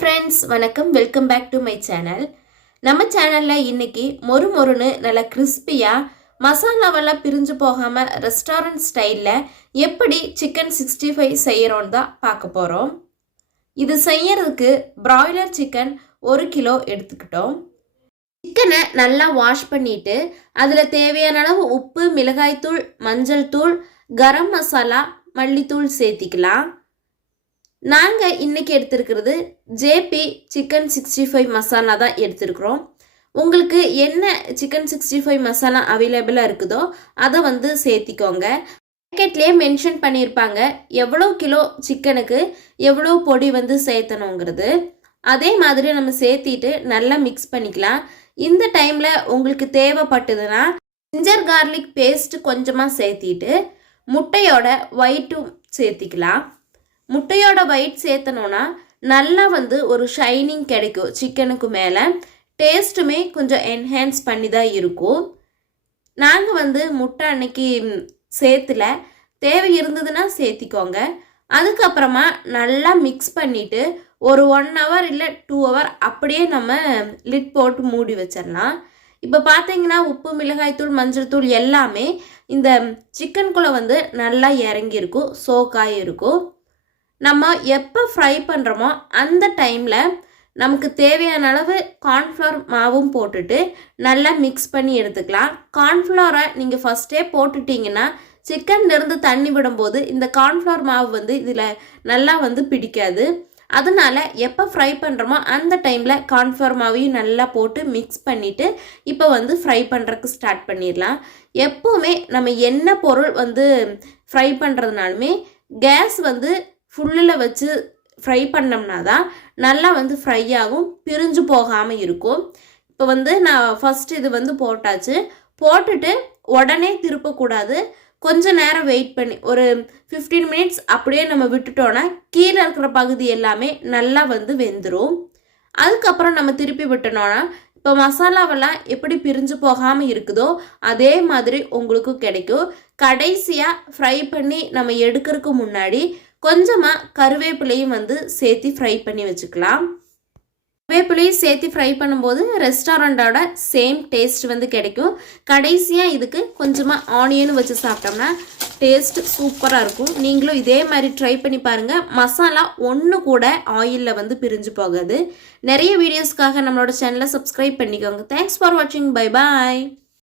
friends, வணக்கம். Welcome back to my channel. நம்ம சேனல்ல இன்னைக்கு மொறுமொறுன்னு நல்ல கிறிஸ்பியா மசாலாவெல்லாம் பிரிஞ்சு போகாம ரெஸ்டாரண்ட் ஸ்டைல்ல எப்படி சிக்கன் 65 செய்யறோம்னு தான் பார்க்க போறோம். இது செய்யறதுக்கு பிராய்லர் சிக்கன் 1 கிலோ எடுத்துக்கிட்டோம். சிக்கனை நல்லா வாஷ் பண்ணிட்டு அதுல தேவையான அளவு உப்பு, மிளகாய்த்தூள், மஞ்சள் தூள், கரம் மசாலா, மல்லித்தூள் சேர்த்திக்கலாம். நாங்கள் இன்றைக்கி எடுத்துருக்கிறது ஜேபி சிக்கன் 65 மசாலா தான் எடுத்துருக்குறோம். உங்களுக்கு என்ன சிக்கன் 65 மசாலா அவைலபிளாக இருக்குதோ அதை சேர்த்திக்கோங்க. பேக்கெட்லேயே மென்ஷன் பண்ணியிருப்பாங்க எவ்வளோ கிலோ சிக்கனுக்கு எவ்வளோ பொடி சேர்த்தணுங்கிறது. அதே மாதிரி நம்ம சேர்த்திட்டு நல்லா மிக்ஸ் பண்ணிக்கலாம். இந்த டைமில் உங்களுக்கு தேவைப்பட்டதுன்னா ஜிஞ்சர் கார்லிக் பேஸ்ட் கொஞ்சமாக சேர்த்திட்டு முட்டையோட ஒயிட்டும் சேர்த்திக்கலாம். முட்டையோட ஒயிட் சேர்த்தனோன்னா நல்லா ஒரு ஷைனிங் கிடைக்கும். சிக்கனுக்கு மேலே டேஸ்ட்டுமே கொஞ்சம் என்ஹான்ஸ் பண்ணி தான் இருக்கும். நாங்கள் முட்டை அன்னைக்கு சேர்த்துல, தேவை இருந்ததுன்னா சேர்த்திக்கோங்க. அதுக்கப்புறமா நல்லா மிக்ஸ் பண்ணிவிட்டு ஒரு 1 hour இல்லை 2 hour அப்படியே நம்ம லிட் போட்டு மூடி வச்சிடலாம். இப்போ பார்த்தீங்கன்னா உப்பு, மிளகாய்த்தூள், மஞ்சள் தூள் எல்லாமே இந்த சிக்கனுக்குள்ளே நல்லா இறங்கியிருக்கும், சோக்காக இருக்கும். நம்ம எப்போ ஃப்ரை பண்ணுறோமோ அந்த டைமில் நமக்கு தேவையான அளவு கார்ன்ஃப்ளவர் மாவும் போட்டுட்டு நல்லா மிக்ஸ் பண்ணி எடுத்துக்கலாம். கார்ன்ஃப்ளவரை நீங்கள் ஃபஸ்ட்டே போட்டுட்டிங்கன்னா சிக்கன்லேருந்து தண்ணி விடும்போது இந்த கார்ன்ஃப்ளவர் மாவு இதில் நல்லா பிடிக்காது. அதனால எப்போ ஃப்ரை பண்ணுறோமோ அந்த டைமில் கார்ன்ஃப்ளவர் மாவையும் நல்லா போட்டு மிக்ஸ் பண்ணிவிட்டு இப்போ ஃப்ரை பண்ணுறதுக்கு ஸ்டார்ட் பண்ணிடலாம். எப்போவுமே நம்ம என்ன பொருள் ஃப்ரை பண்ணுறதுனாலுமே கேஸ் ஃபுல்லில் வச்சு ஃப்ரை பண்ணோம்னா தான் நல்லா ஃப்ரை ஆகும், பிரிஞ்சு போகாமல் இருக்கும். இப்போ நான் ஃபஸ்ட்டு இது போட்டாச்சு. போட்டுட்டு உடனே திருப்பக்கூடாது. கொஞ்சம் நேரம் வெயிட் பண்ணி ஒரு 15 minutes அப்படியே நம்ம விட்டுட்டோன்னா கீழே இருக்கிற பகுதி எல்லாமே நல்லா வெந்துடும். அதுக்கப்புறம் நம்ம திருப்பி விட்டோன்னா இப்போ மசாலாவெல்லாம் எப்படி பிரிஞ்சு போகாமல் இருக்குதோ அதே மாதிரி உங்களுக்கு கிடைக்கும். கடைசியாக ஃப்ரை பண்ணி நம்ம எடுக்கிறதுக்கு முன்னாடி கொஞ்சமாக கருவேப்பிலையும் சேர்த்து ஃப்ரை பண்ணி வச்சுக்கலாம். கருவேப்பிலையும் சேர்த்து ஃப்ரை பண்ணும்போது ரெஸ்டாரண்ட்டோட சேம் டேஸ்ட் கிடைக்கும். கடைசியாக இதுக்கு கொஞ்சமாக ஆனியன் வச்சு சாப்பிட்டோம்னா டேஸ்ட் சூப்பராக இருக்கும். நீங்களும் இதே மாதிரி ட்ரை பண்ணி பாருங்கள். மசாலா ஒன்று கூட ஆயிலில் பிரிஞ்சு போகாது. நிறைய வீடியோஸ்க்காக நம்மளோட சேனலை சப்ஸ்கிரைப் பண்ணிக்கோங்க. தேங்க்ஸ் ஃபார் வாட்சிங். Bye bye.